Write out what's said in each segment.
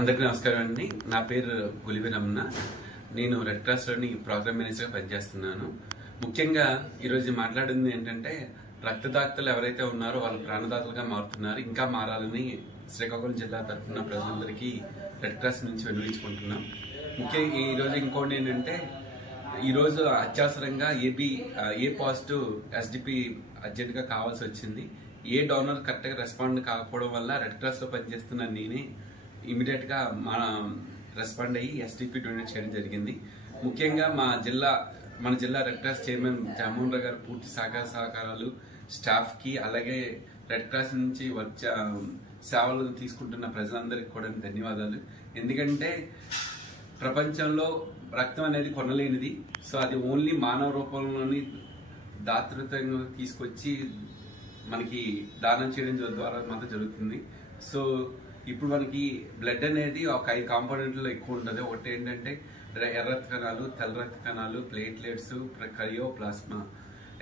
అందరికీ నమస్కారం అండి. నా పేరు గులివి రమణ. నేను రెడ్ క్రాస్ లోని ప్రోగ్రామ్ మేనేజర్గా పనిచేస్తున్నాను. ముఖ్యంగా ఈరోజు మాట్లాడింది ఏంటంటే, రక్తదాతలు ఎవరైతే ఉన్నారో వాళ్ళు ప్రాణదాతలుగా మారుతున్నారు. ఇంకా మారాలని శ్రీకాకుళం జిల్లా తరఫున ప్రజలందరికీ రెడ్ క్రాస్ నుంచి విన్నవించుకుంటున్నాం. ముఖ్యంగా ఈరోజు ఇంకోటి ఏంటంటే, ఈరోజు అత్యవసరంగా ఏ పాజిటివ్ ఎస్డిపి అర్జెంట్గా కావాల్సి వచ్చింది. ఏ డోనర్ కరెక్ట్గా రెస్పాండ్ కాకపోవడం వల్ల రెడ్ క్రాస్ లో పనిచేస్తున్న నేనే ఇమీడియట్ గా రెస్పాండ్ అయ్యి ఎస్డిపి డొనేట్ చేయడం జరిగింది. ముఖ్యంగా మన జిల్లా red cross chairman Jaganmohan Rao గారు పూర్తి సహకారాలు స్టాఫ్ కి, అలాగే రెడ్ క్రాస్ నుంచి వచ్చే సేవలు తీసుకుంటున్న ప్రజలందరికీ కూడా ధన్యవాదాలు. ఎందుకంటే ప్రపంచంలో రక్తం అనేది కొనలేనిది. సో అది ఓన్లీ మానవ రూపంలోని దాతృత్వంగా తీసుకొచ్చి మనకి దానం చేయడం ద్వారా మాత్రం జరుగుతుంది. సో ఇప్పుడు మనకి బ్లడ్ అనేది ఒక 5 కాంపోనెంట్లో ఎక్కువ ఉంటుంది. ఒకటి ఏంటంటే ఎర్ర రక్త కణాలు, తెల్ల రక్త కణాలు, ప్లేట్లెట్స్, క్రయో, ప్లాస్మా.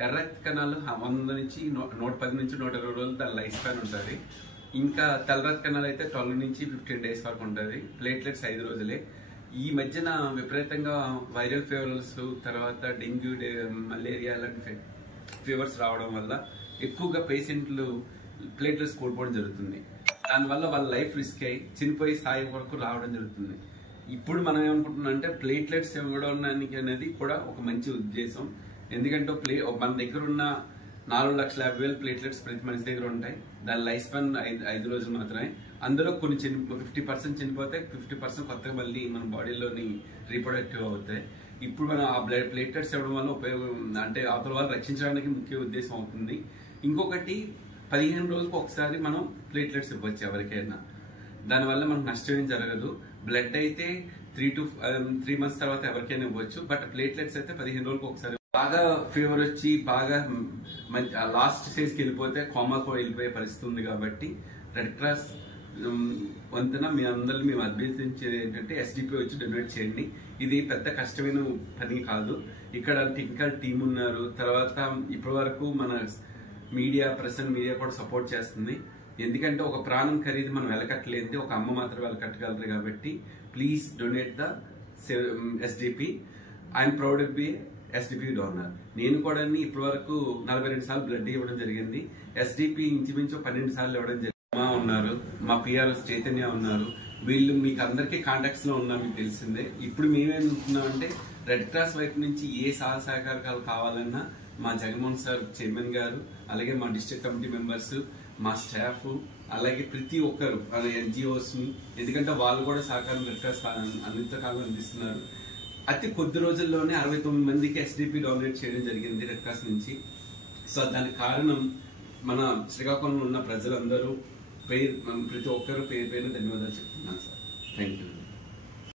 ఎర్ర రక్త కణాలు 100 నుంచి 110 నుంచి 120 రోజులు దాని లైఫ్ స్పాన్ ఉంటుంది. ఇంకా తెల్ల రక్త కణాలు అయితే 12 నుంచి 15 డేస్ వరకు ఉంటుంది. ప్లేట్లెట్స్ 5 రోజులే. ఈ మధ్యన విపరీతంగా వైరల్ ఫీవర్స్, తర్వాత డెంగ్యూ, మలేరియా లాంటి ఫీవర్స్ రావడం వల్ల ఎక్కువగా పేషెంట్లు ప్లేట్లెట్స్ కోల్పోవడం జరుగుతుంది. దానివల్ల వాళ్ళ లైఫ్ రిస్క్ అయ్యి చనిపోయే స్థాయి వరకు రావడం జరుగుతుంది. ఇప్పుడు మనం ఏమనుకుంటున్నాం అంటే ప్లేట్లెట్స్ ఇవ్వడానికి అనేది కూడా ఒక మంచి ఉద్దేశం. ఎందుకంటే మన దగ్గర ఉన్న 4,50,000 ప్లేట్లెట్స్ ప్రతి మనిషి దగ్గర ఉంటాయి. దాని లైఫ్ స్పాన్ 5 రోజులు మాత్రమే. అందులో కొన్ని 50% చనిపోతే 50% కొత్తగా మళ్ళీ మన బాడీలోని రీప్రొడక్టివ్ అవుతాయి. ఇప్పుడు మనం ఆ ప్లేట్లెట్స్ ఇవ్వడం వల్ల ఉపయోగం అంటే అవతల వాళ్ళు రక్షించడానికి ముఖ్య ఉద్దేశం అవుతుంది. ఇంకొకటి 15 రోజులకు ఒకసారి మనం ప్లేట్లెట్స్ ఇవ్వచ్చు ఎవరికైనా. దానివల్ల మనకు నష్టం ఏం జరగదు. బ్లడ్ అయితే 3 months తర్వాత ఎవరికైనా ఇవ్వచ్చు. బట్ ప్లేట్లెట్స్ అయితే 15 రోజులకు ఒకసారి. బాగా ఫీవర్ వచ్చి బాగా లాస్ట్ స్టేజ్కి వెళ్ళిపోతే కోమాకు వెళ్ళిపోయే పరిస్థితి ఉంది. కాబట్టి రెడ్ క్రాస్ వంతున మీ అందరినీ మేము అభ్యర్థించేది ఏంటంటే ఎస్డిపి వచ్చి డొనేట్ చేయండి. ఇది పెద్ద కష్టమైన పని కాదు. ఇక్కడ టెక్నికల్ టీం ఉన్నారు. తర్వాత ఇప్పటి వరకు మన ప్రెస్ మీడియా కూడా సపోర్ట్ చేస్తుంది. ఎందుకంటే ఒక ప్రాణం ఖరీదు మనం వెలకట్టలేదు, ఒక అమ్మ మాత్రం వెలకట్టగలరు. కాబట్టి please donate the SDP. I'm proud to be SDP donor. నేను కూడా ఇప్పటి వరకు 42 సార్లు బ్లడ్ ఇవ్వడం జరిగింది. ఎస్డిపి ఇంచుమించు 12 సార్లు ఇవ్వడం జరిగింది. ఉన్నారు, మా పిఆర్ఎస్ చైతన్య ఉన్నారు. వీళ్ళు మీకు అందరికీ కాంటాక్ట్స్ లో ఉన్నా మీకు తెలిసిందే. ఇప్పుడు మేమేమనుకున్నామంటే రెడ్ క్రాస్ వైపు నుంచి ఏ సహకారాలు కావాలన్నా మా జగన్మోహన్ సార్ చైర్మన్ గారు, అలాగే మా డిస్ట్రిక్ట్ కమిటీ మెంబర్స్, మా స్టాఫ్, అలాగే ప్రతి ఒక్కరు ఎన్జిఓస్ ని, ఎందుకంటే వాళ్ళు కూడా సహకారం రెడ్ క్రాస్ అనంతకాలం అందిస్తున్నారు. అతి కొద్ది రోజుల్లోనే 69 మందికి ఎస్డిపి డొనేట్ చేయడం జరిగింది రెడ్ క్రాస్ నుంచి. సో దానికి కారణం మన శ్రీకాకుళంలో ఉన్న ప్రజలందరూ ప్రతి ఒక్కరు పేరు ధన్యవాదాలు చెప్తున్నాను సార్. Thank you.